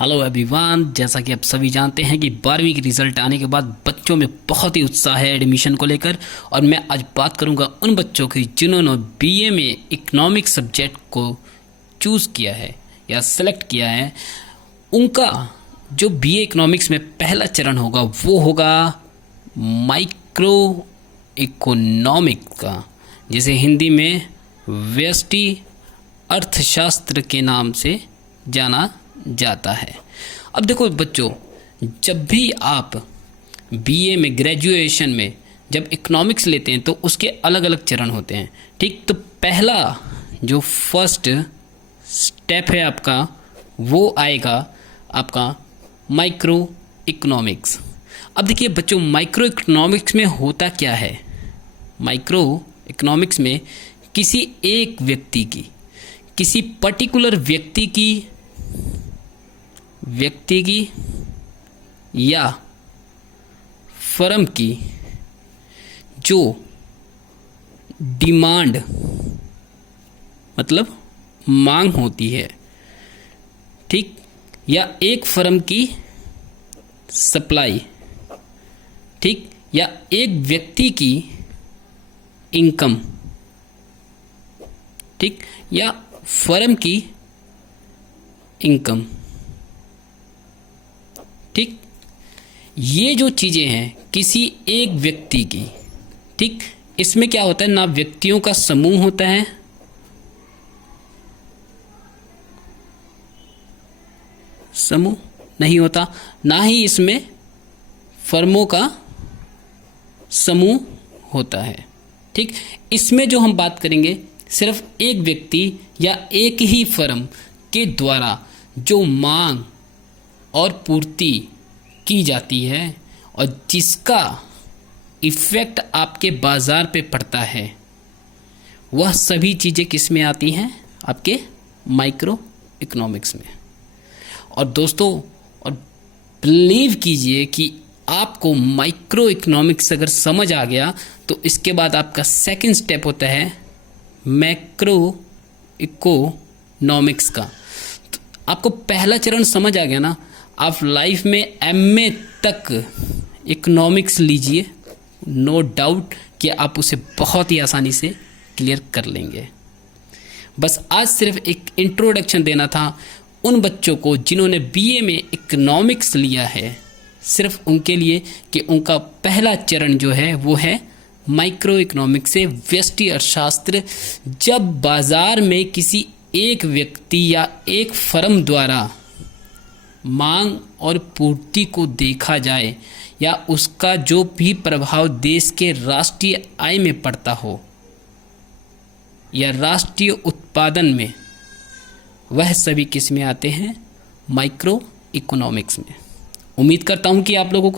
Hello everyone, जैसा कि आप सभी जानते हैं कि 12वीं की रिज़ल्ट आने के बाद बच्चों में बहुत ही उत्साह है एडमिशन को लेकर। और मैं आज बात करूंगा उन बच्चों की जिन्होंने बीए में इकोनॉमिक्स सब्जेक्ट को चूज़ किया है या सेलेक्ट किया है। उनका जो बीए इकोनॉमिक्स में पहला चरण होगा वो होगा माइक्रो इकोनॉमिक्स का, जिसे हिंदी में व्यष्टि अर्थशास्त्र के नाम से जाना जाता है। अब देखो बच्चों, जब भी आप बीए में ग्रेजुएशन में जब इकोनॉमिक्स लेते हैं तो उसके अलग अलग चरण होते हैं, ठीक। तो पहला जो फर्स्ट स्टेप है आपका वो आएगा आपका माइक्रो इकोनॉमिक्स। अब देखिए बच्चों, माइक्रो इकोनॉमिक्स में होता क्या है। माइक्रो इकोनॉमिक्स में किसी एक व्यक्ति की, किसी पर्टिकुलर व्यक्ति की या फर्म की जो डिमांड मतलब मांग होती है, ठीक, या एक फर्म की सप्लाई, ठीक, या एक व्यक्ति की इनकम, ठीक, या फर्म की इनकम, ठीक। ये जो चीज़ें हैं किसी एक व्यक्ति की, ठीक, इसमें क्या होता है, ना व्यक्तियों का समूह होता है, समूह नहीं होता, ना ही इसमें फर्मों का समूह होता है, ठीक। इसमें जो हम बात करेंगे सिर्फ एक व्यक्ति या एक ही फर्म के द्वारा जो मांग और पूर्ति की जाती है और जिसका इफ़ेक्ट आपके बाज़ार पे पड़ता है, वह सभी चीज़ें किस में आती हैं, आपके माइक्रो इकोनॉमिक्स में। और दोस्तों, और बिलीव कीजिए कि आपको माइक्रो इकोनॉमिक्स अगर समझ आ गया तो इसके बाद आपका सेकंड स्टेप होता है मैक्रो इकोनॉमिक्स का। तो आपको पहला चरण समझ आ गया ना, आप लाइफ में एमए तक इकोनॉमिक्स लीजिए, नो डाउट कि आप उसे बहुत ही आसानी से क्लियर कर लेंगे। बस आज सिर्फ एक इंट्रोडक्शन देना था उन बच्चों को जिन्होंने बीए में इकोनॉमिक्स लिया है, सिर्फ उनके लिए कि उनका पहला चरण जो है वो है माइक्रो इकोनॉमिक्स से व्यष्टि अर्थशास्त्र। जब बाजार में किसी एक व्यक्ति या एक फर्म द्वारा मांग और पूर्ति को देखा जाए या उसका जो भी प्रभाव देश के राष्ट्रीय आय में पड़ता हो या राष्ट्रीय उत्पादन में, वह सभी किस में आते हैं, माइक्रो इकोनॉमिक्स में। उम्मीद करता हूं कि आप लोगों को